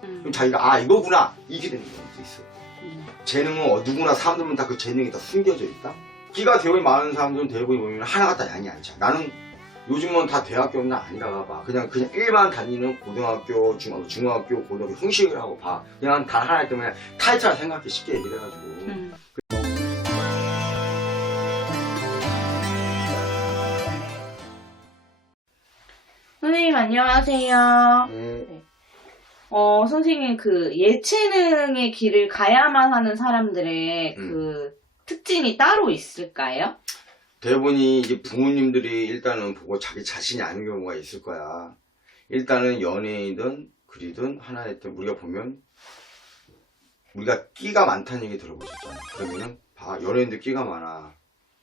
그럼 자기가 이거구나 이게 되는 경우도 있어. 재능은 누구나 사람들은 다 그 재능이 다 숨겨져 있다. 끼가 대본이 많은 사람들은 대본이 보면 하나가 다 양이 안 차. 나는 요즘은 다 대학교는 아니라 봐. 그냥 일반 다니는 고등학교, 중학교, 고등학교 형식을 하고 봐. 그냥 단 하나 때문에 타이틀을 생각해 쉽게 얘기를 해가지고. 선생님 안녕하세요. 네. 선생님 그 예체능의 길을 가야만 하는 사람들의 그 특징이 따로 있을까요? 대부분이 이제 부모님들이 일단은 보고 자기 자신이 아닌 경우가 있을 거야. 일단은 연예인이든 글이든 하나에 우리가 보면 우리가 끼가 많다는 얘기 들어보셨잖아. 그러면은 봐, 연예인도 끼가 많아.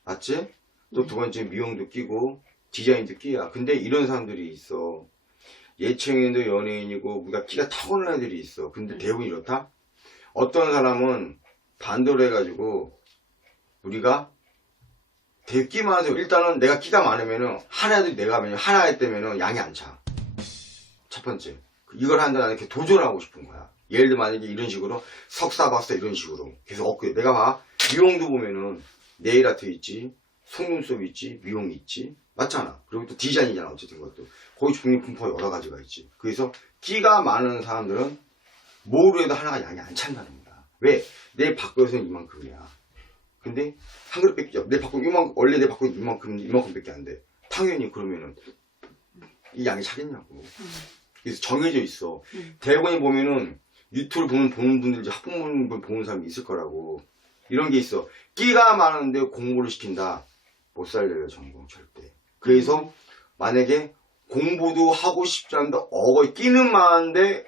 맞지? 또 두 번째 미용도 끼고 디자인도 끼야. 근데 이런 사람들이 있어. 예체능도 연예인이고 우리가 끼가 타고난 애들이 있어. 근데 대부분 이렇다. 어떤 사람은 반대로 해가지고 우리가 되게 끼 많아서 일단은 내가 끼가 많으면은 하나도 내가 하나에 때면은 양이 안 차. 첫 번째 이걸 한다 나는 이렇게 도전하고 싶은 거야. 예를 들어 만약에 이런 식으로 석사 박사 이런 식으로 계속 업그레이드. 내가 봐 미용도 보면은 네일 아트 있지, 속눈썹 있지, 미용 있지, 맞잖아. 그리고 또 디자인이잖아. 어쨌든 그것도 거기 종류 분포 여러 가지가 있지. 그래서 끼가 많은 사람들은 뭐로 해도 하나가 양이 안 찬다는 거야. 왜? 내 밥그릇은 이만큼이야. 근데 한 그릇밖에 없어. 내 밥그릇 이만큼, 원래 내 밥그릇 이만큼밖에 안 돼. 당연히 그러면은 이 양이 차겠냐고. 그래서 정해져 있어. 대본에 보면은 유튜브를 보는 분들, 학부모님들 보는 사람이 있을 거라고. 이런 게 있어. 끼가 많은데 공부를 시킨다. 못 살려요, 전공 절대. 그래서 만약에 공부도 하고 싶지 않은데 끼는 많은데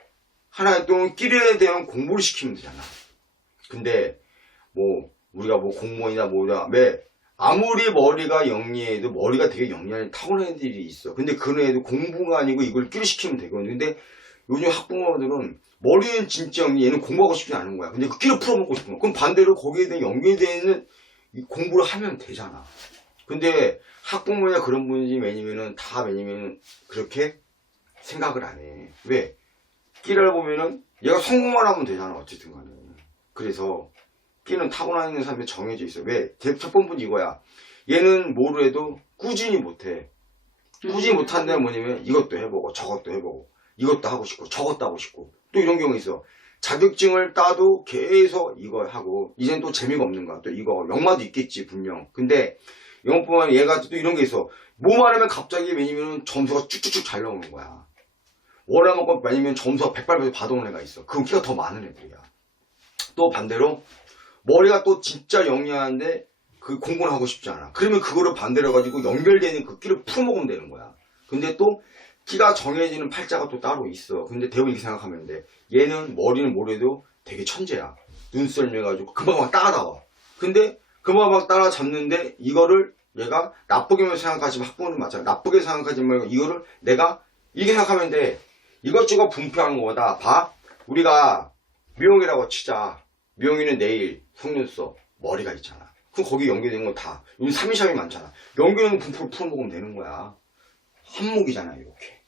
하나의 또 끼에 대한 공부를 시키면 되잖아. 근데 뭐 우리가 뭐 공무원이나 뭐냐 왜 아무리 머리가 영리해도 머리가 되게 영리한 타고난 애들이 있어. 근데 그런 애도 공부가 아니고 이걸 끼를 시키면 되거든. 근데 요즘 학부모들은 머리는 진짜 영리, 얘는 공부하고 싶지 않은 거야. 근데 그 끼를 풀어먹고 싶은 거야. 그럼 반대로 거기에 대한 연계되는 공부를 하면 되잖아. 근데 학부모나 그런 분이 왜냐면은 그렇게 생각을 안 해. 왜? 끼를 보면은 얘가 성공만 하면 되잖아. 어쨌든 간에. 그래서 끼는 타고나 있는 사람이 정해져 있어. 왜? 첫 번째 이거야. 얘는 뭐를 해도 꾸준히 못해. 꾸준히 못하는 데는 뭐냐면 이것도 해보고 저것도 해보고 이것도 하고 싶고 저것도 하고 싶고 또 이런 경우 있어. 자격증을 따도 계속 이거 하고 이젠 또 재미가 없는 거야. 또 이거 영마도 있겠지 분명. 근데 영어뿐만 아니라 얘가 또 이런 게 있어. 뭐만 하면 갑자기 왜냐면 점수가 쭉쭉쭉 잘 나오는 거야. 원하는 것 왜냐면 점수가 100발에서 받아오는 애가 있어. 그건 끼가 더 많은 애들이야. 또 반대로 머리가 또 진짜 영리한데 그 공부를 하고 싶지 않아. 그러면 그거를 반대로 해가지고 연결되는 그 끼를 풀어먹으면 되는 거야. 근데 또 끼가 정해지는 팔자가 또 따로 있어. 근데 대부분 이렇게 생각하면 돼. 얘는 머리는 뭐래도 되게 천재야. 눈썰매가지고 금방 막 따라다와. 근데 금방 막 따라잡는데 이거를 얘가 나쁘게만 생각하지만 학부모는 마찬가지. 나쁘게 생각하지 말고 이거를 내가 이렇게 생각하면 돼. 이것저것 분표하는 거다. 봐. 우리가 미용이라고 치자. 미용이는 네일, 속눈썹, 머리가 있잖아. 그럼 거기 연결된 거 다. 요즘 3인샵이 많잖아. 연결된 분포를 풀어먹으면 되는 거야. 한목이잖아, 이렇게.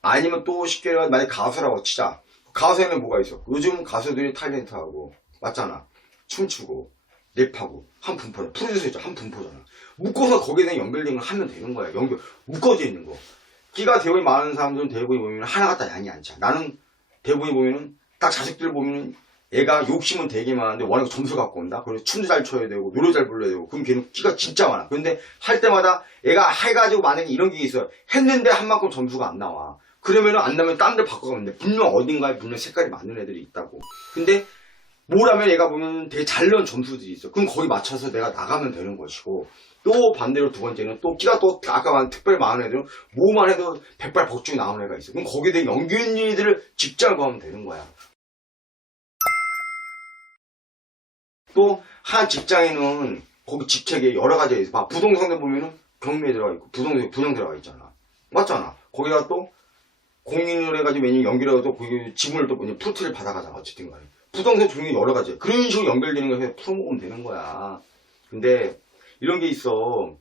아니면 또 쉽게 말해, 만약 가수라고 치자. 가수에는 뭐가 있어? 요즘 가수들이 탤런트하고, 맞잖아. 춤추고, 랩하고, 한 분포잖아. 프로듀서 있잖아. 한 분포잖아. 묶어서 거기에 대한 연결된 걸 하면 되는 거야. 묶어져 있는 거. 끼가 대부분이 많은 사람들은 대부분이 보면 하나가 다 양이 안 차. 나는 대부분이 보면은, 딱 자식들 보면은, 얘가 욕심은 되게 많은데 워낙 점수 갖고 온다. 그래서 춤도 잘 춰야 되고 노래 잘 불러야 되고 그럼 걔는 끼가 진짜 많아. 근데 할 때마다 얘가 해가지고 만약에 이런 게 있어요. 했는데 한 만큼 점수가 안 나와. 그러면은 안 나면 딴 데 바꿔가면 돼. 분명 어딘가에 분명 색깔이 맞는 애들이 있다고. 근데 뭘 하면 얘가 보면 되게 잘 나온 점수들이 있어. 그럼 거기 맞춰서 내가 나가면 되는 것이고 또 반대로 두 번째는 또 끼가 또 아까 말한 특별히 많은 애들은 뭐만 해도 백발 복중이 나오는 애가 있어. 그럼 거기에 대한 연균이들을 직장을 가면 되는 거야. 또 한 직장에는 거기 직책에 여러 가지가 있어. 봐, 부동산에 보면은 경매에 들어가 있고 부동 들어가 있잖아. 맞잖아. 거기다 또 공인을 해가지고 왜냐면 연결해서 거기 지분을 또 뭐냐 프로트를 받아가잖아. 어쨌든 간에 부동산 종류 여러 가지. 그런 식으로 연결되는 거 해서 풀어먹으면 되는 거야. 근데 이런 게 있어.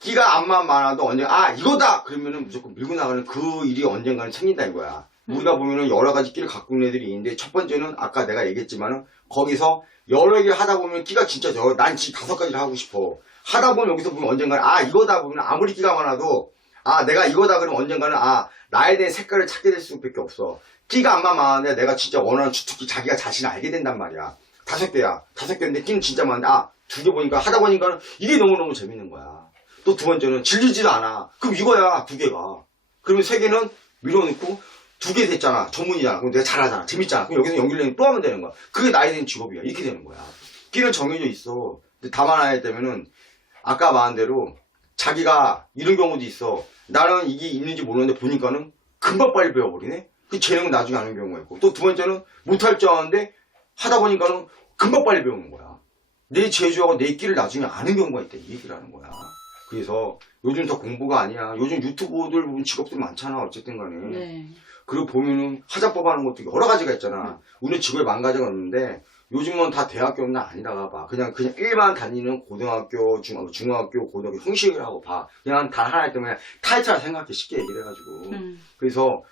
끼가 암만 많아도 언젠가 이거다 그러면은 무조건 밀고 나가는 그 일이 언젠가는 생긴다 이거야. 우리가 보면은 여러 가지 끼를 갖고 있는 애들이 있는데 첫 번째는 아까 내가 얘기했지만은 거기서 여러 개 하다 보면 끼가 진짜 난 지금 5가지를 하고 싶어. 하다 보면 여기서 보면 언젠가는 이거다 보면 아무리 끼가 많아도 내가 이거다 그러면 언젠가는 나에 대한 색깔을 찾게 될 수밖에 없어. 끼가 암만 많은데 내가 진짜 원하는 주특기 자기가 자신을 알게 된단 말이야. 5개야. 5개인데 끼는 진짜 많은데 2개 보니까 하다 보니까 이게 너무너무 재밌는 거야. 또 두 번째는 질리지도 않아. 그럼 이거야 2개가. 그러면 3개는 밀어넣고 2개 됐잖아. 전문이잖아. 그럼 내가 잘하잖아. 재밌잖아. 그럼 여기서 연결되면 또 하면 되는 거야. 그게 나에 대한 직업이야. 이렇게 되는 거야. 끼는 정해져 있어. 근데 다만 하나 때문에는 아까 말한 대로 자기가 이런 경우도 있어. 나는 이게 있는지 모르는데 보니까는 금방 빨리 배워버리네. 그 재능은 나중에 아는 경우가 있고. 또 두 번째는 못할 줄 아는데 하다 보니까는 금방 빨리 배우는 거야. 내 재주하고 내 끼를 나중에 아는 경우가 있다. 이 얘기를 하는 거야. 그래서 요즘 더 공부가 아니야. 요즘 유튜브들 보면 직업들이 많잖아. 어쨌든 간에. 네. 그리고 보면은 하자법 하는 것도 여러 가지가 있잖아. 우리 직업에 만 가지가 없는데 요즘은 다 대학교는 아니라가 봐. 그냥 일반 다니는 고등학교, 중학교, 고등학교 형식이라고 봐. 그냥 단 하나 때문에 타이틀을 생각해 쉽게 얘기를 해가지고. 그래서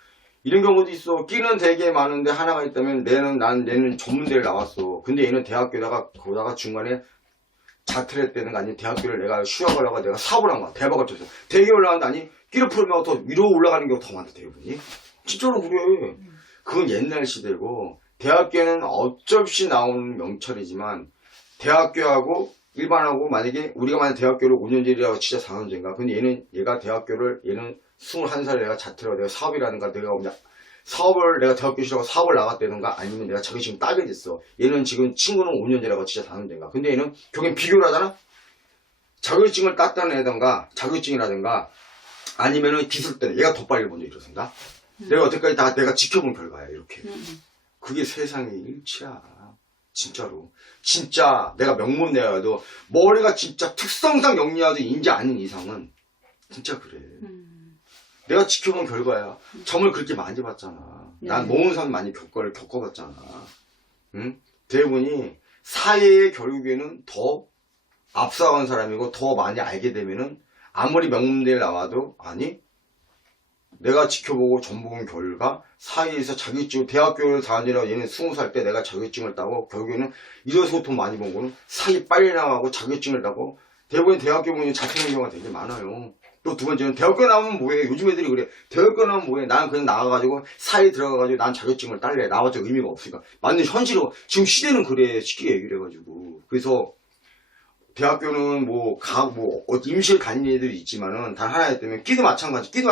이런 경우도 있어. 끼는 되게 많은데 하나가 있다면 얘는 전문대를 나왔어. 근데 얘는 대학교다가 거기다가 중간에 자퇴를 했다는 거 아니면 대학교를 내가 휴학을 하고 내가 사업을 한 거야. 대박을 쳤어. 되게 올라가는데 아니 끼를 풀면 더 위로 올라가는 경우가 더 많다 대부분이. 진짜로 그래. 그건 옛날 시대고 대학교는 어쩔 수 없이 나오는 명철이지만 대학교하고 일반하고 만약에 우리가 만약 대학교를 5년제라고 진짜 4년제인가 근데 얘가 대학교를 얘는 21살에 내가 자퇴를 하고 내가 사업이라든가 내가 그냥 사업을 내가 대학교 싫어하고 사업을 나갔다든가 아니면 내가 자격증 따게 됐어. 얘는 지금 친구는 5년제라고 진짜 4년제인가 근데 얘는 결국엔 비교를 하잖아. 자격증을 땄다는 애던가 자격증이라든가 아니면은 기술대 얘가 더 빨리 먼저 이러선다. 내가 여태까지 다 내가 지켜본 결과야 이렇게. 그게 세상의 일치야. 진짜로. 진짜 내가 명문 내야도 머리가 진짜 특성상 영리하도 인지 아닌 이상은 진짜 그래. 내가 지켜본 결과야. 점을 그렇게 많이 봤잖아. 난 모은 사람 많이 겪어봤잖아. 응? 대부분이 사회에 결국에는 더 앞서간 사람이고 더 많이 알게 되면은 아무리 명문대를 나와도 아니 내가 지켜보고 전본 결과 사이에서 자격증 대학교를 다니라 얘는 20살 때 내가 자격증을 따고 결국에는 이래서 돈 많이 번 거는 사이 빨리 나가고 자격증을 따고 대부분 대학교 보면 자퇴하는 경우가 되게 많아요. 또 두 번째는 대학교 나오면 뭐해. 요즘 애들이 그래. 대학교 나오면 뭐해. 나는 그냥 나가가지고 사이 들어가가지고 난 자격증을 딸래. 나와서 의미가 없으니까. 맞는 현실로 지금 시대는 그래. 쉽게 얘기를 해가지고. 그래서 대학교는 임시를 다니는 애들이 있지만은, 단 하나에 때문에, 끼도 마찬가지. 끼도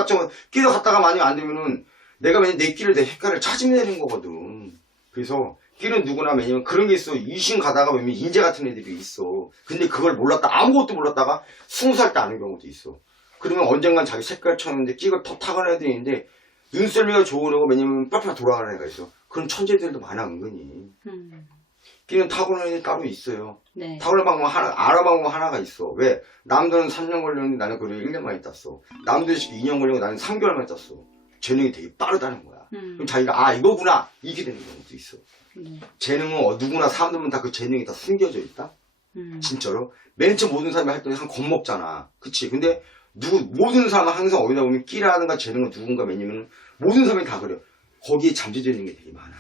갔다가 만약 안 되면은, 내가 만약 내 끼를, 내 색깔을 찾으면 되는 거거든. 그래서, 끼는 누구나 왜냐면 그런 게 있어. 이신 가다가 보면 인재 같은 애들이 있어. 근데 그걸 아무것도 몰랐다가 20살 때 아는 경우도 있어. 그러면 언젠간 자기 색깔 쳤는데 끼가 더 타고난 애들이 있는데, 눈썰미가 좋은 애고 왜냐면 빨리 돌아가는 애가 있어. 그런 천재들도 많아, 은근히. 끼는 타고난 애들이 따로 있어요. 네. 타고난 방법 알아본 거 하나가 있어. 왜? 남들은 3년 걸렸는데 나는 그래 1년 만에 땄어. 남들이 2년 걸리고 나는 3개월 만에 땄어. 재능이 되게 빠르다는 거야. 그럼 자기가 이거구나 이게 되는 경우도 있어. 재능은 누구나 사람들은 다 그 재능이 다 숨겨져 있다. 진짜로. 맨 처음 모든 사람이 할 때는 한 겁먹잖아. 그치? 근데 모든 사람은 항상 어디다 보면 끼라든가 재능은 누군가 왜냐면 모든 사람이 다 그래. 거기에 잠재져 있는 게 되게 많아.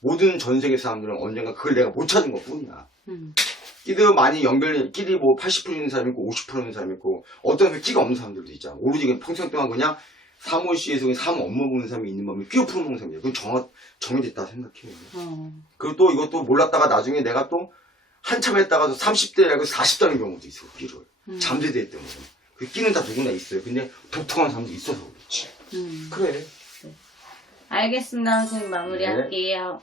모든 전 세계 사람들은 언젠가 그걸 내가 못 찾은 것 뿐이야. 끼도 많이 끼리 80% 있는 사람이 있고 50% 있는 사람이 있고 어떤 사람이 끼가 없는 사람들도 있잖아. 오로지 그냥 평생 동안 그냥 사무실에서 사무 업무 보는 사람이 있는 마음에 끼어 풀어먹는 사람이야. 그건 정해졌다 생각해. 그리고 또 이것도 몰랐다가 나중에 내가 또 한참 했다가도 30대라고 40대라는 경우도 있어. 끼를. 잠재돼 때문에. 그 끼는 다 누구나 있어요. 근데 독특한 사람도 있어서 그렇지. 그래. 알겠습니다. 선생님 마무리할게요.